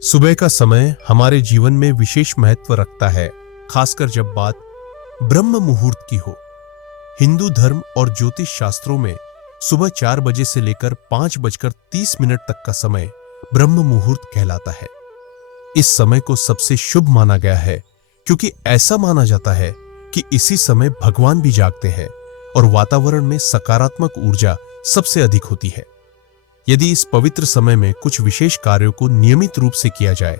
सुबह का समय हमारे जीवन में विशेष महत्व रखता है, खासकर जब बात ब्रह्म मुहूर्त की हो। हिंदू धर्म और ज्योतिष शास्त्रों में सुबह 4 बजे से लेकर 5:30 तक का समय ब्रह्म मुहूर्त कहलाता है। इस समय को सबसे शुभ माना गया है क्योंकि ऐसा माना जाता है कि इसी समय भगवान भी जागते हैं और वातावरण में सकारात्मक ऊर्जा सबसे अधिक होती है। यदि इस पवित्र समय में कुछ विशेष कार्यों को नियमित रूप से किया जाए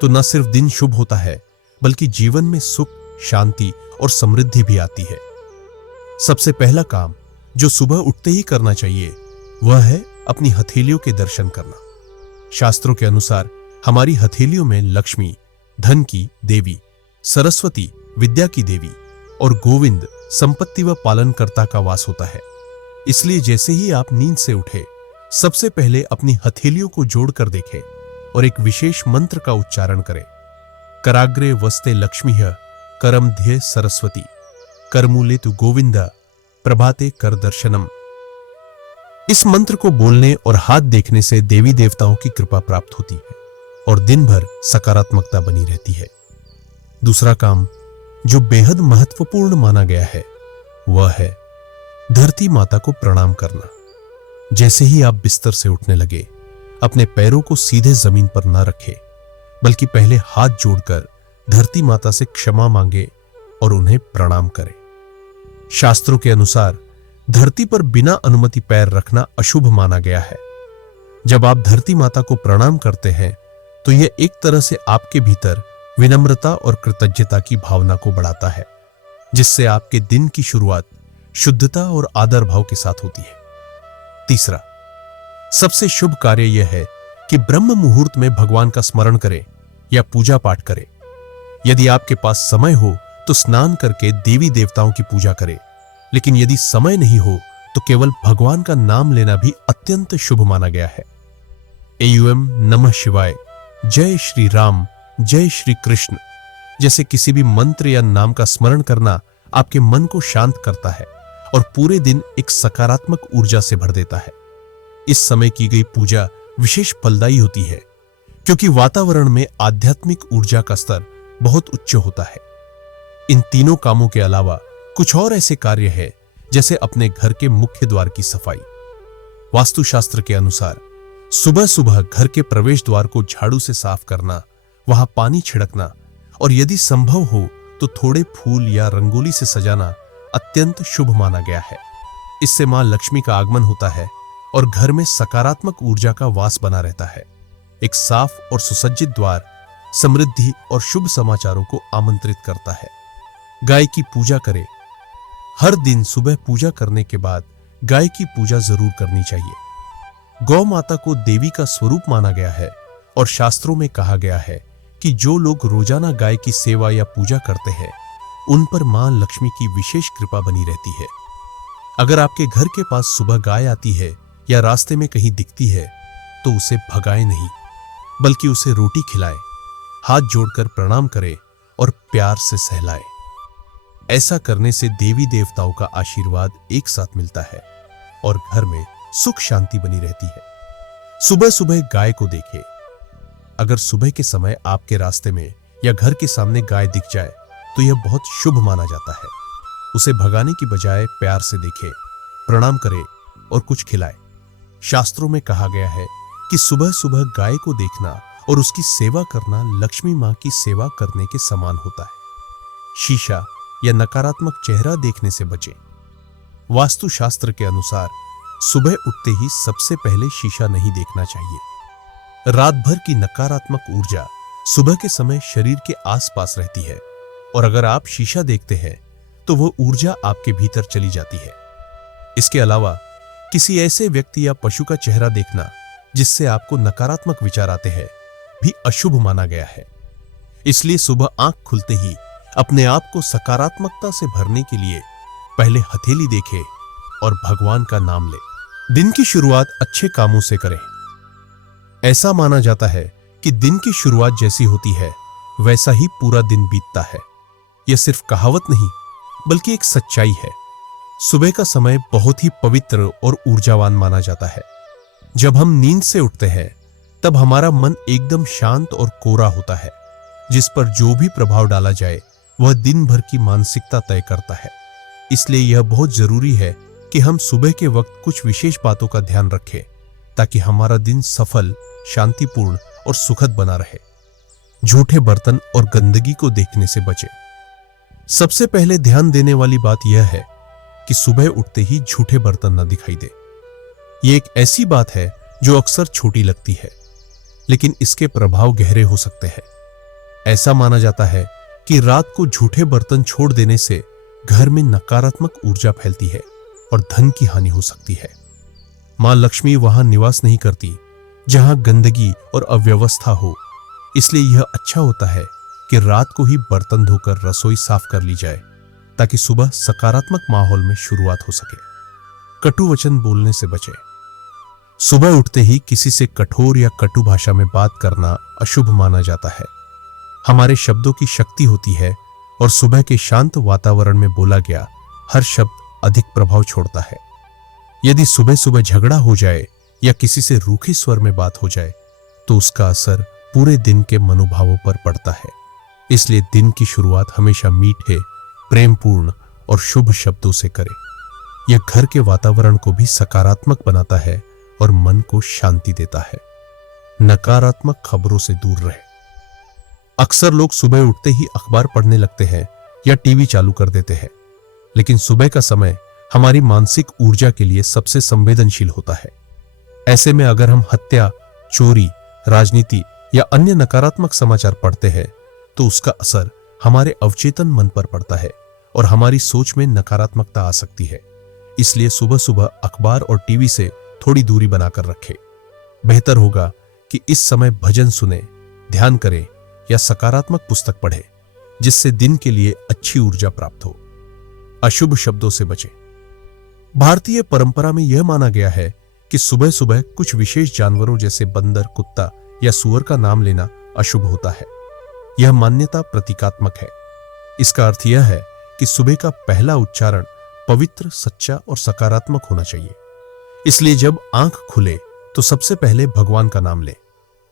तो न सिर्फ दिन शुभ होता है बल्कि जीवन में सुख, शांति और समृद्धि भी आती है। सबसे पहला काम जो सुबह उठते ही करना चाहिए वह है अपनी हथेलियों के दर्शन करना। शास्त्रों के अनुसार हमारी हथेलियों में लक्ष्मी, धन की देवी, सरस्वती, विद्या की देवी और गोविंद, संपत्ति व पालनकर्ता का वास होता है। इसलिए जैसे ही आप नींद से उठे सबसे पहले अपनी हथेलियों को जोड़कर देखें और एक विशेष मंत्र का उच्चारण करें। कराग्रे वस्ते लक्ष्मीः करम ध्ये सरस्वती करमूले तु गोविंद प्रभाते कर दर्शनम। इस मंत्र को बोलने और हाथ देखने से देवी देवताओं की कृपा प्राप्त होती है और दिन भर सकारात्मकता बनी रहती है। दूसरा काम जो बेहद महत्वपूर्ण माना गया है वह है धरती माता को प्रणाम करना। जैसे ही आप बिस्तर से उठने लगे अपने पैरों को सीधे जमीन पर न रखें बल्कि पहले हाथ जोड़कर धरती माता से क्षमा मांगे और उन्हें प्रणाम करें। शास्त्रों के अनुसार धरती पर बिना अनुमति पैर रखना अशुभ माना गया है। जब आप धरती माता को प्रणाम करते हैं तो यह एक तरह से आपके भीतर विनम्रता और कृतज्ञता की भावना को बढ़ाता है, जिससे आपके दिन की शुरुआत शुद्धता और आदर भाव के साथ होती है। तीसरा सबसे शुभ कार्य यह है कि ब्रह्म मुहूर्त में भगवान का स्मरण करें या पूजा पाठ करें। यदि आपके पास समय हो तो स्नान करके देवी देवताओं की पूजा करें, लेकिन यदि समय नहीं हो तो केवल भगवान का नाम लेना भी अत्यंत शुभ माना गया है। एयूएम नमः शिवाय, जय श्री राम, जय श्री कृष्ण जैसे किसी भी मंत्र या नाम का स्मरण करना आपके मन को शांत करता है और पूरे दिन एक सकारात्मक ऊर्जा से भर देता है। इस समय की गई पूजा विशेष फलदायी होती है क्योंकि वातावरण में आध्यात्मिक ऊर्जा का स्तर बहुत उच्च होता है। इन तीनों कामों के अलावा कुछ और ऐसे कार्य हैं जैसे अपने घर के मुख्य द्वार की सफाई। वास्तुशास्त्र के अनुसार सुबह सुबह घर के प्रवेश द्वार को झाड़ू से साफ करना, वहां पानी छिड़कना और यदि संभव हो तो थोड़े फूल या रंगोली से सजाना अत्यंत शुभ माना गया है। इससे मां लक्ष्मी का आगमन होता है और घर में सकारात्मक ऊर्जा का वास बना रहता है। एक साफ और सुसज्जित द्वार समृद्धि और शुभ समाचारों को आमंत्रित करता है। गाय की पूजा करें। हर दिन सुबह पूजा करने के बाद गाय की पूजा जरूर करनी चाहिए। गौ माता को देवी का स्वरूप माना गया है और शास्त्रों में कहा गया है कि जो लोग रोजाना गाय की सेवा या पूजा करते हैं उन पर मां लक्ष्मी की विशेष कृपा बनी रहती है। अगर आपके घर के पास सुबह गाय आती है या रास्ते में कहीं दिखती है तो उसे भगाए नहीं बल्कि उसे रोटी खिलाए, हाथ जोड़कर प्रणाम करे और प्यार से सहलाए। ऐसा करने से देवी देवताओं का आशीर्वाद एक साथ मिलता है और घर में सुख शांति बनी रहती है। सुबह सुबह गाय को देखें। अगर सुबह के समय आपके रास्ते में या घर के सामने गाय दिख जाए तो यह बहुत शुभ माना जाता है। उसे भगाने की बजाय प्यार से देखें, प्रणाम करें और कुछ खिलाएं। शास्त्रों में कहा गया है कि सुबह सुबह गाय को देखना और उसकी सेवा करना लक्ष्मी मां की सेवा करने के समान होता है। शीशा या नकारात्मक चेहरा देखने से बचें। वास्तुशास्त्र के अनुसार सुबह उठते ही सबसे पहले शीशा नहीं देखना चाहिए। रात भर की नकारात्मक ऊर्जा सुबह के समय शरीर के आसपास रहती है और अगर आप शीशा देखते हैं तो वह ऊर्जा आपके भीतर चली जाती है। इसके अलावा किसी ऐसे व्यक्ति या पशु का चेहरा देखना जिससे आपको नकारात्मक विचार आते हैं भी अशुभ माना गया है। इसलिए सुबह आंख खुलते ही अपने आप को सकारात्मकता से भरने के लिए पहले हथेली देखें और भगवान का नाम लें। दिन की शुरुआत अच्छे कामों से करें। ऐसा माना जाता है कि दिन की शुरुआत जैसी होती है वैसा ही पूरा दिन बीतता है। यह सिर्फ कहावत नहीं बल्कि एक सच्चाई है। सुबह का समय बहुत ही पवित्र और ऊर्जावान माना जाता है। जब हम नींद से उठते हैं तब हमारा मन एकदम शांत और कोरा होता है, जिस पर जो भी प्रभाव डाला जाए वह दिन भर की मानसिकता तय करता है। इसलिए यह बहुत जरूरी है कि हम सुबह के वक्त कुछ विशेष बातों का ध्यान रखें, ताकि हमारा दिन सफल, शांतिपूर्ण और सुखद बना रहे। झूठे बर्तन और गंदगी को देखने से बचें। सबसे पहले ध्यान देने वाली बात यह है कि सुबह उठते ही झूठे बर्तन न दिखाई दे। यह एक ऐसी बात है जो अक्सर छोटी लगती है, लेकिन इसके प्रभाव गहरे हो सकते हैं। ऐसा माना जाता है कि रात को झूठे बर्तन छोड़ देने से घर में नकारात्मक ऊर्जा फैलती है और धन की हानि हो सकती है। मां लक्ष्मी वहां निवास नहीं करती जहां गंदगी और अव्यवस्था हो, इसलिए यह अच्छा होता है कि रात को ही बर्तन धोकर रसोई साफ कर ली जाए, ताकि सुबह सकारात्मक माहौल में शुरुआत हो सके। कटु वचन बोलने से बचें। सुबह उठते ही किसी से कठोर या कटु भाषा में बात करना अशुभ माना जाता है। हमारे शब्दों की शक्ति होती है और सुबह के शांत वातावरण में बोला गया हर शब्द अधिक प्रभाव छोड़ता है। यदि सुबह सुबह झगड़ा हो जाए या किसी से रूखे स्वर में बात हो जाए तो उसका असर पूरे दिन के मनोभावों पर पड़ता है। इसलिए दिन की शुरुआत हमेशा मीठे, प्रेमपूर्ण और शुभ शब्दों से करें। यह घर के वातावरण को भी सकारात्मक बनाता है और मन को शांति देता है। नकारात्मक खबरों से दूर रहें। अक्सर लोग सुबह उठते ही अखबार पढ़ने लगते हैं या टीवी चालू कर देते हैं, लेकिन सुबह का समय हमारी मानसिक ऊर्जा के लिए सबसे संवेदनशील होता है। ऐसे में अगर हम हत्या, चोरी, राजनीति या अन्य नकारात्मक समाचार पढ़ते हैं तो उसका असर हमारे अवचेतन मन पर पड़ता है और हमारी सोच में नकारात्मकता आ सकती है। इसलिए सुबह सुबह अखबार और टीवी से थोड़ी दूरी बनाकर रखें। बेहतर होगा कि इस समय भजन सुने, ध्यान करें या सकारात्मक पुस्तक पढ़ें, जिससे दिन के लिए अच्छी ऊर्जा प्राप्त हो। अशुभ शब्दों से बचें। भारतीय परंपरा में यह माना गया है कि सुबह सुबह कुछ विशेष जानवरों जैसे बंदर, कुत्ता या सूअर का नाम लेना अशुभ होता है। यह मान्यता प्रतीकात्मक है। इसका अर्थ यह है कि सुबह का पहला उच्चारण पवित्र, सच्चा और सकारात्मक होना चाहिए। इसलिए जब आंख खुले तो सबसे पहले भगवान का नाम लें,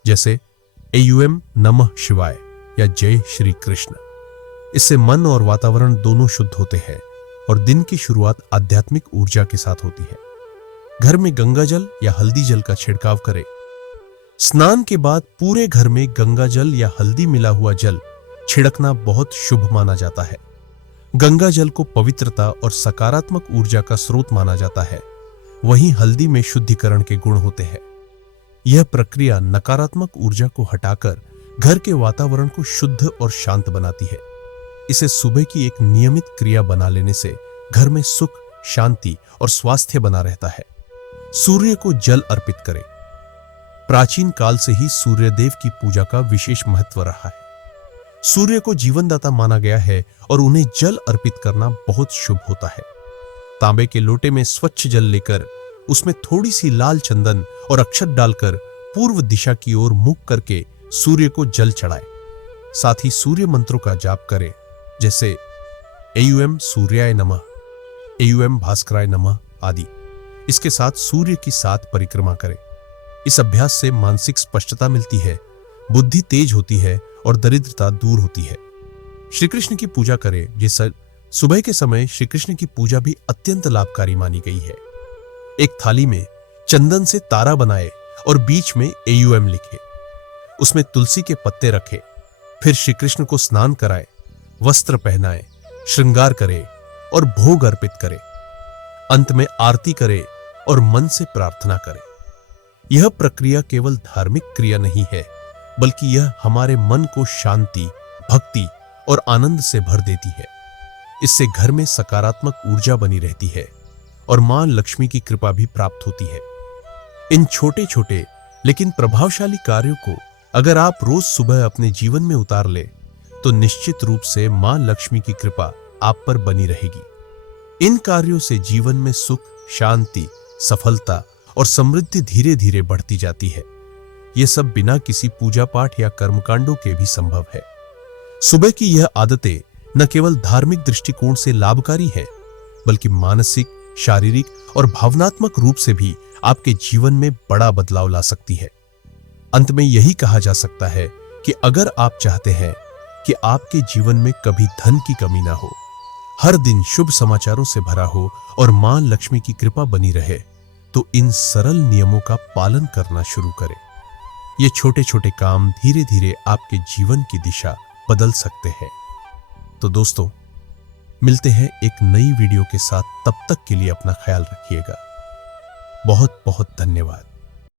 जैसे एयूएम नमः शिवाय या जय श्री कृष्ण। इससे मन और वातावरण दोनों शुद्ध होते हैं और दिन की शुरुआत आध्यात्मिक ऊर्जा के साथ होती है। घर में गंगा जल या हल्दी जल का छिड़काव करें। स्नान के बाद पूरे घर में गंगा जल या हल्दी मिला हुआ जल छिड़कना बहुत शुभ माना जाता है। गंगा जल को पवित्रता और सकारात्मक ऊर्जा का स्रोत माना जाता है, वहीं हल्दी में शुद्धिकरण के गुण होते हैं। यह प्रक्रिया नकारात्मक ऊर्जा को हटाकर घर के वातावरण को शुद्ध और शांत बनाती है। इसे सुबह की एक नियमित क्रिया बना लेने से घर में सुख, शांति और स्वास्थ्य बना रहता है। सूर्य को जल अर्पित करें। प्राचीन काल से ही सूर्यदेव की पूजा का विशेष महत्व रहा है। सूर्य को जीवनदाता माना गया है और उन्हें जल अर्पित करना बहुत शुभ होता है। तांबे के लोटे में स्वच्छ जल लेकर उसमें थोड़ी सी लाल चंदन और अक्षत डालकर पूर्व दिशा की ओर मुख करके सूर्य को जल चढ़ाएं। साथ ही सूर्य मंत्रों का जाप करें, जैसे एयूएम सूर्याय नमः, एयूएम भास्कराय नमः आदि। इसके साथ सूर्य की 7 परिक्रमा करें। इस अभ्यास से मानसिक स्पष्टता मिलती है, बुद्धि तेज होती है और दरिद्रता दूर होती है। श्री कृष्ण की पूजा करें। जैसे सुबह के समय श्री कृष्ण की पूजा भी अत्यंत लाभकारी मानी गई है। एक थाली में चंदन से तारा बनाए और बीच में एयूएम लिखे, उसमें तुलसी के पत्ते रखे। फिर श्री कृष्ण को स्नान कराएं, वस्त्र पहनाएं, श्रृंगार करें और भोग अर्पित करें। अंत में आरती करें और मन से प्रार्थना करें। यह प्रक्रिया केवल धार्मिक क्रिया नहीं है, बल्कि यह हमारे मन को शांति, भक्ति और आनंद से भर देती है। इससे घर में सकारात्मक ऊर्जा बनी रहती है और मां लक्ष्मी की कृपा भी प्राप्त होती है। इन छोटे छोटे लेकिन प्रभावशाली कार्यों को अगर आप रोज सुबह अपने जीवन में उतार ले तो निश्चित रूप से मां लक्ष्मी की कृपा आप पर बनी रहेगी। इन कार्यों से जीवन में सुख, शांति, सफलता और समृद्धि धीरे धीरे बढ़ती जाती है। यह सब बिना किसी पूजा पाठ या कर्मकांडों के भी संभव है। सुबह की यह आदतें न केवल धार्मिक दृष्टिकोण से लाभकारी है, बल्कि मानसिक, शारीरिक और भावनात्मक रूप से भी आपके जीवन में बड़ा बदलाव ला सकती है। अंत में यही कहा जा सकता है कि अगर आप चाहते हैं कि आपके जीवन में कभी धन की कमी ना हो, हर दिन शुभ समाचारों से भरा हो और मां लक्ष्मी की कृपा बनी रहे, तो इन सरल नियमों का पालन करना शुरू करें। ये छोटे छोटे काम धीरे धीरे आपके जीवन की दिशा बदल सकते हैं। तो दोस्तों, मिलते हैं एक नई वीडियो के साथ। तब तक के लिए अपना ख्याल रखिएगा। बहुत बहुत धन्यवाद।